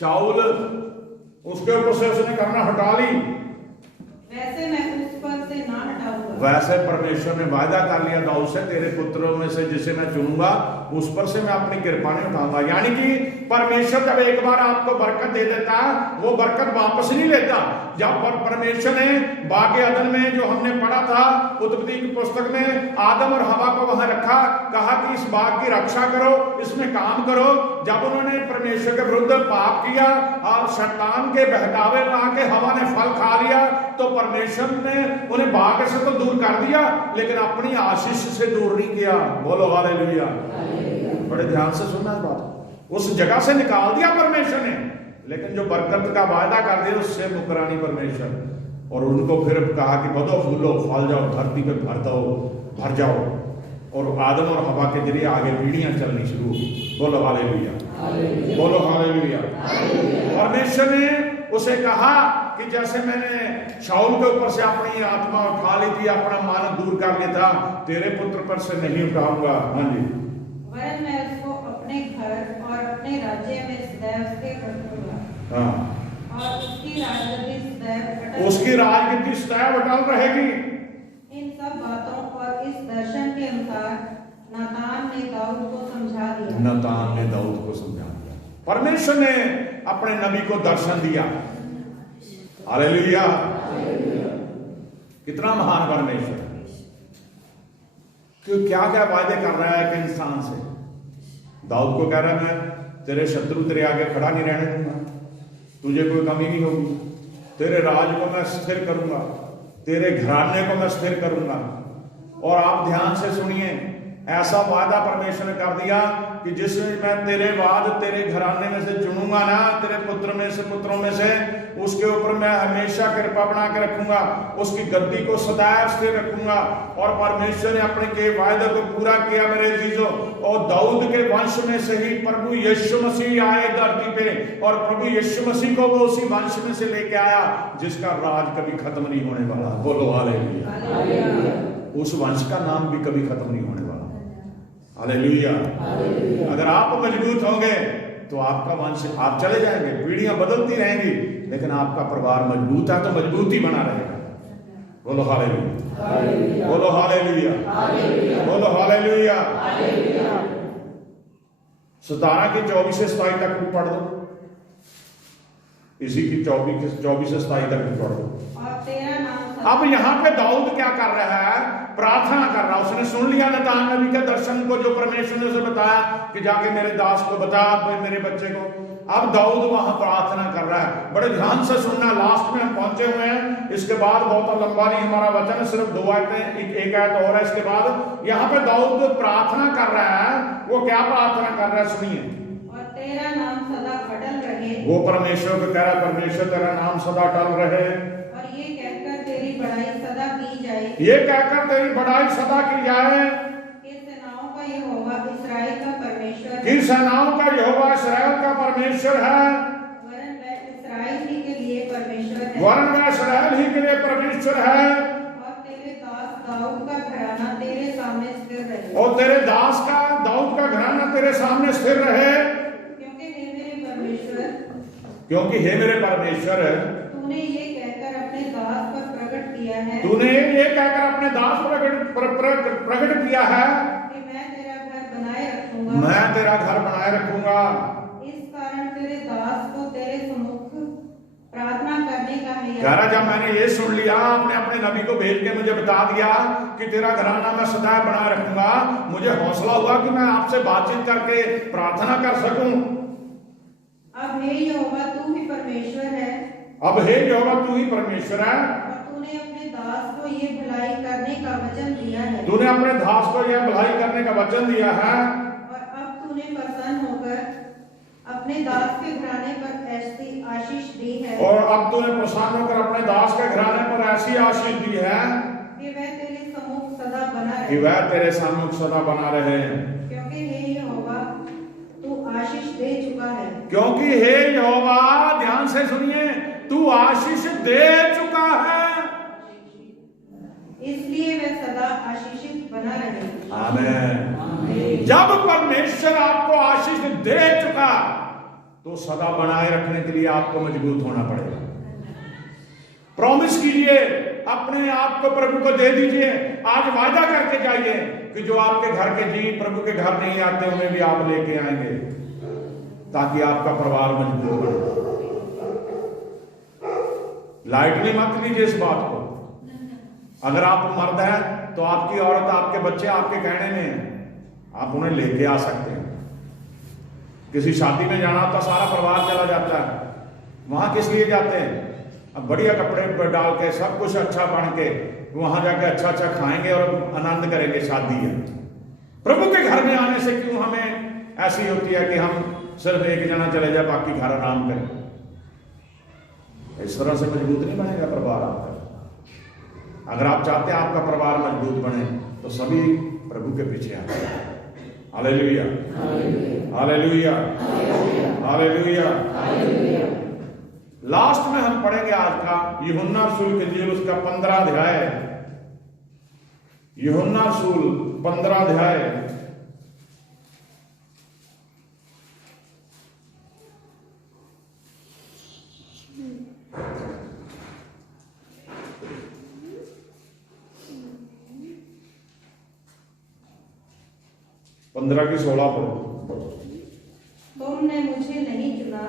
शाऊल। उसके ऊपर से उसने करुणा हटा ली, वैसे मैं उस पर से ना हटाऊंगा। वैसे परमेश्वर ने वायदा कर लिया दाऊद से, तेरे पुत्रों में से जिसे मैं चुनूंगा उस पर से मैं अपनी कृपा नहीं उठाऊंगा। यानी कि परमेश्वर जब एक बार आपको बरकत दे देता है, वो बरकत वापस नहीं लेता। जब परमेश्वर ने बाग अदन में, जो हमने पढ़ा था उत्पत्ति की पुस्तक में, आदम और हवा को वहां रखा, कहा कि इस बाग की रक्षा करो, इसमें काम करो। जब उन्होंने परमेश्वर के विरुद्ध पाप किया और शैतान के बहकावे में आके हवा ने फल खा लिया, तो परमेश्वर ने उन्हें बाग से तो दूर कर दिया, लेकिन अपनी आशीष से दूर नहीं किया। बोलो हालेलुया। बड़े ध्यान से सुनना है बात। उस जगह से निकाल दिया परमेश्वर ने, लेकिन जो बरकत का वायदा कर दिया उससे मुकरानी परमेश्वर। और उनको फिर कहा कि बदो फूलो फल जाओ, धरती पे भर जाओ। और आदम और हवा के जरिए आगे पीढ़ियां चलनी शुरू हुई। बोलो हालेलुया, बोलो हालेलुया। परमेश्वर ने उसे कहा कि जैसे मैंने शाऊल के ऊपर से अपनी आत्मा उठा ली थी, अपना मान दूर कर लिया था, तेरे पुत्र पर से नहीं उठाऊंगा। हाँ जी। वरन मैं उसको अपने घर और अपने राज्य में सदैव स्थिर रखूंगा। हाँ। और उसकी राजगद्दी सदैव अटल, उसकी राजगद्दी सदैव अटल रहेगी। इन सब बातों और इस दर्शन के अनुसार नातान ने दाऊद को समझा दिया। नातान ने दाऊद को समझा दिया। परमेश्वर ने अपने नबी को दर्शन दिया। हालेलुया। कितना महान परमेश्वर। कि क्या क्या वायदे कर रहा है कि इंसान से। दाऊद को कह रहा है मैं तेरे शत्रु तेरे आगे खड़ा नहीं रहने दूंगा, तुझे कोई कमी नहीं होगी, तेरे राज को मैं स्थिर करूंगा, तेरे घराने को मैं स्थिर करूंगा। और आप ध्यान से सुनिए, ऐसा वादा परमेश्वर ने कर दिया कि जिसमें मैं तेरे बाद तेरे घराने में से चुनूंगा ना, तेरे पुत्र में से पुत्रों में से, उसके ऊपर मैं हमेशा कृपा बना के रखूंगा, उसकी गद्दी को सदैव स्थिर रखूंगा। और परमेश्वर ने अपने के वायदे को पूरा किया मेरे अजीजों। और दाऊद के वंश में से ही प्रभु यीशु मसीह आए धरती पे, और प्रभु यीशु मसीह को वो उसी वंश में से लेके आया जिसका राज कभी खत्म नहीं होने वाला। बोलो हालेलुया। उस वंश का नाम भी कभी खत्म नहीं होने वाला। हालेलुया। अगर आप मजबूत होंगे तो आपका वंश, आप चले जाएंगे, पीढ़ियां बदलती रहेंगी, लेकिन आपका परिवार मजबूत है तो मजबूत ही बना रहेगा। बोलो हालेलुया, बोलो हालेलुया, बोलो हालेलुया। 17 की 24 से 27 तक भी पढ़ दो, इसी की 24 से 27 तक भी पढ़ दो। और तेरा नाम अब यहाँ पे दाऊद क्या कर रहा है? प्रार्थना कर रहा है। उसने सुन लिया नातान नबी के दर्शन को, जो परमेश्वर ने उसे बताया कि जाके मेरे दास को बता, मेरे बच्चे को। अब दाऊद वहां प्रार्थना कर रहा है। बड़े ध्यान से सुनना, लास्ट में हम पहुंचे हुए हैं। इसके बाद बहुत लंबा नहीं हमारा वचन, सिर्फ 2 आयतें, एक आयत और है इसके बाद। यहाँ पे दाऊद प्रार्थना कर रहा है। वो क्या प्रार्थना कर रहा है सुनिए। और तेरा नाम सदा अटल रहे। वो परमेश्वर को कह रहा है, परमेश्वर तेरा नाम सदा अटल रहे। और ये कहकर तेरी बड़ाई सदा की जाए। ये कहकर तेरी बड़ाई सदा की जाए कि सेनाओं का यहोवा इस्राएल का परमेश्वर है। कि सेनाओं का यहोवा इस्राएल का परमेश्वर है। वरन वह इस्राएल ही के लिए परमेश्वर है। वरन वह इस्राएल ही के लिए परमेश्वर है। और तेरे दास दाऊद का घराना तेरे सामने स्थिर रहे। और तेरे दास का दाऊद का घराना तेरे सामने स्थिर रहे। क्योंकि हे मेरे परमेश्वर, क्योंकि हे मेरे परमेश्वर, तूने ये कहकर अपने दास पर प्रकट किया है। तूने ये कहकर अपने दास प्रकट किया है कि मैं तेरा घर बनाए रखूंगा। मैं तेरा घर बनाए रखूंगा। इस कारण तेरे दास को तेरे सम्मुख प्रार्थना करने का है। कह रहा जब मैंने ये सुन लिया, आपने अपने नबी को भेज के मुझे बता दिया कि तेरा घराना मैं सदैव बनाए रखूंगा, मुझे हौसला हुआ कि मैं आपसे बातचीत करके प्रार्थना कर सकूं। अब हे यहोवा तू ही परमेश्वर है। अब हे यहोवा तू ही परमेश्वर है। और तूने अपने अपने दास को ये भलाई करने का वचन दिया है तूने अपने दास को यह भलाई करने का वचन दिया है, और अब तूने प्रसन्न होकर अपने दास के घराने पर ऐसी आशीष दी है और अब तूने प्रसन्न होकर अपने दास के घराने पर ऐसी आशीष दी है कि वह तेरे सम्मुख सदा बना कि रहे, वह तेरे सम्मुख सदा बना रहे। क्योंकि हे यहोवा तू आशीष दे चुका है, क्योंकि हे यहोवा, ध्यान से सुनिए, तू आशीष दे चुका है, इसलिए वह सदा आशीषित बना रहे। आमीन। जब परमेश्वर आपको आशीष दे चुका तो सदा बनाए रखने के लिए आपको मजबूत होना पड़ेगा। प्रॉमिस कीजिए, अपने आप को प्रभु को दे दीजिए। आज वादा करके जाइए कि जो आपके घर के जी प्रभु के घर नहीं आते उन्हें भी आप लेके आएंगे, ताकि आपका परिवार मजबूत बने। लाइटली मत लीजिए इस बात को। अगर आप मर्द हैं तो आपकी औरत, आपके बच्चे आपके कहने में हैं, आप उन्हें लेके आ सकते हैं। किसी शादी में जाना तो सारा परिवार चला जाता है, वहां किस लिए जाते हैं? अब बढ़िया कपड़े डाल के सब कुछ अच्छा बन के वहां जाके अच्छा अच्छा खाएंगे और आनंद करेंगे, शादी है। प्रभु के घर में आने से क्यों हमें ऐसी होती है कि हम सिर्फ एक जना चले जाए, बाकी घर आराम करें? इस तरह से मजबूत नहीं बनेगा परिवार आपका। अगर आप चाहते हैं आपका परिवार मजबूत बने तो सभी प्रभु के पीछे आते हैं। Hallelujah, hallelujah, hallelujah. लास्ट में हम पढ़ेंगे आज का यूहन्ना रसूल के इंजील, उसका 15 अध्याय। यूहन्ना रसूल 15 अध्याय 15 की 16 पढ़ो। तुमने मुझे नहीं चुना,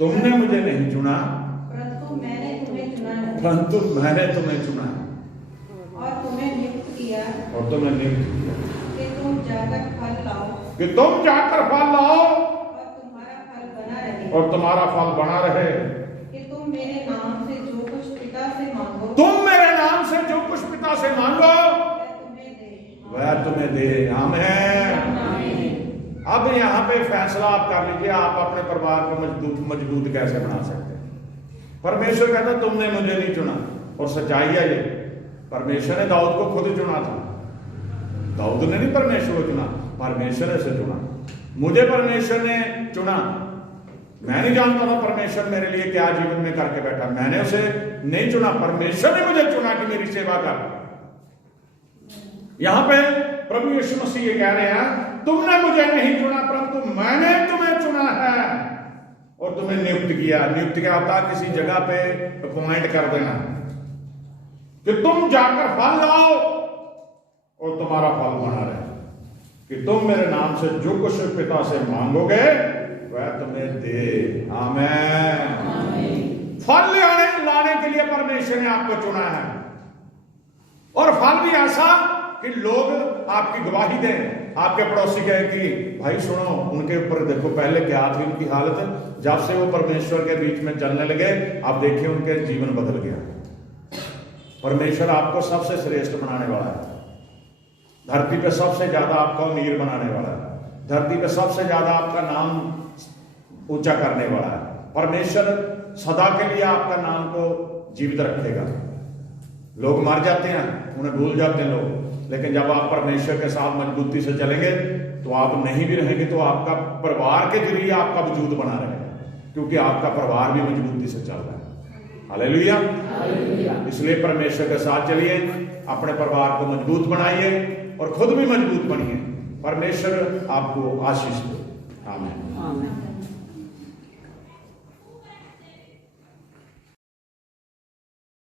तुमने मुझे नहीं चुना, परंतु मैंने तुम्हें चुना है, परंतु मैंने तुम्हें चुना है और तुम्हें नियुक्त किया और तुम्हें नियुक्त किया कि तुम जाकर फल लाओ कि तुम जाकर फल लाओ और तुम्हारा फल बना रहे, और तुम्हारा फल बना रहे, कि तुम मेरे नाम से जो कुछ पिता से मांगो तुम मेरे नाम से जो कुछ पिता से मांगो वह तुम्हें दे। वह तुम्हें दे। आमीन। अब यहाँ पे फैसला आप कर लीजिए, आप अपने परिवार को मजबूत कैसे बना सकते हैं। परमेश्वर कहता तुमने मुझे नहीं चुना, और सच्चाई है ये, परमेश्वर ने दाऊद को खुद चुना था। दाऊद ने नहीं परमेश्वर को चुना, परमेश्वर ने उसे चुना। मुझे परमेश्वर ने चुना, मैं नहीं जानता था परमेश्वर मेरे लिए क्या जीवन में करके बैठा, मैंने उसे नहीं चुना, परमेश्वर ने मुझे चुना कि मेरी सेवा कर। यहां पे प्रभु यीशु मसीह ये कह रहे हैं, तुमने मुझे नहीं चुना परंतु मैंने तुम्हें चुना है और तुम्हें नियुक्त किया। नियुक्त क्या होता है? किसी जगह पे अपॉइंट कर देना कि तुम जाकर फल लाओ और तुम्हारा फल बना रहे, कि तुम मेरे नाम से जो कुछ पिता से मांगोगे वह तुम्हें दे। आमीन। फल लाने के लिए परमेश्वर ने आपको चुना है, और फल भी ऐसा कि लोग आपकी गवाही दें, आपके पड़ोसी कहे कि भाई सुनो, उनके ऊपर देखो पहले क्या थी उनकी हालत, जब से वो परमेश्वर के बीच में चलने लगे आप देखिए उनके जीवन बदल गया। परमेश्वर आपको सबसे श्रेष्ठ बनाने वाला है, धरती पे सबसे ज्यादा आपको अमीर बनाने वाला है, धरती पे सबसे ज्यादा आपका नाम ऊंचा करने वाला है। परमेश्वर सदा के लिए आपका नाम को जीवित रखेगा। लोग मर जाते हैं, उन्हें भूल जाते हैं लोग, लेकिन जब आप परमेश्वर के साथ मजबूती से चलेंगे तो आप नहीं भी रहेंगे तो आपका परिवार के जरिए आपका वजूद बना रहेगा, क्योंकि आपका परिवार भी मजबूती से चल रहा है। हालेलुया। इसलिए परमेश्वर के साथ चलिए, अपने परिवार को मजबूत बनाइए और खुद भी मजबूत बनिए। परमेश्वर आपको आशीष दे। आमीन।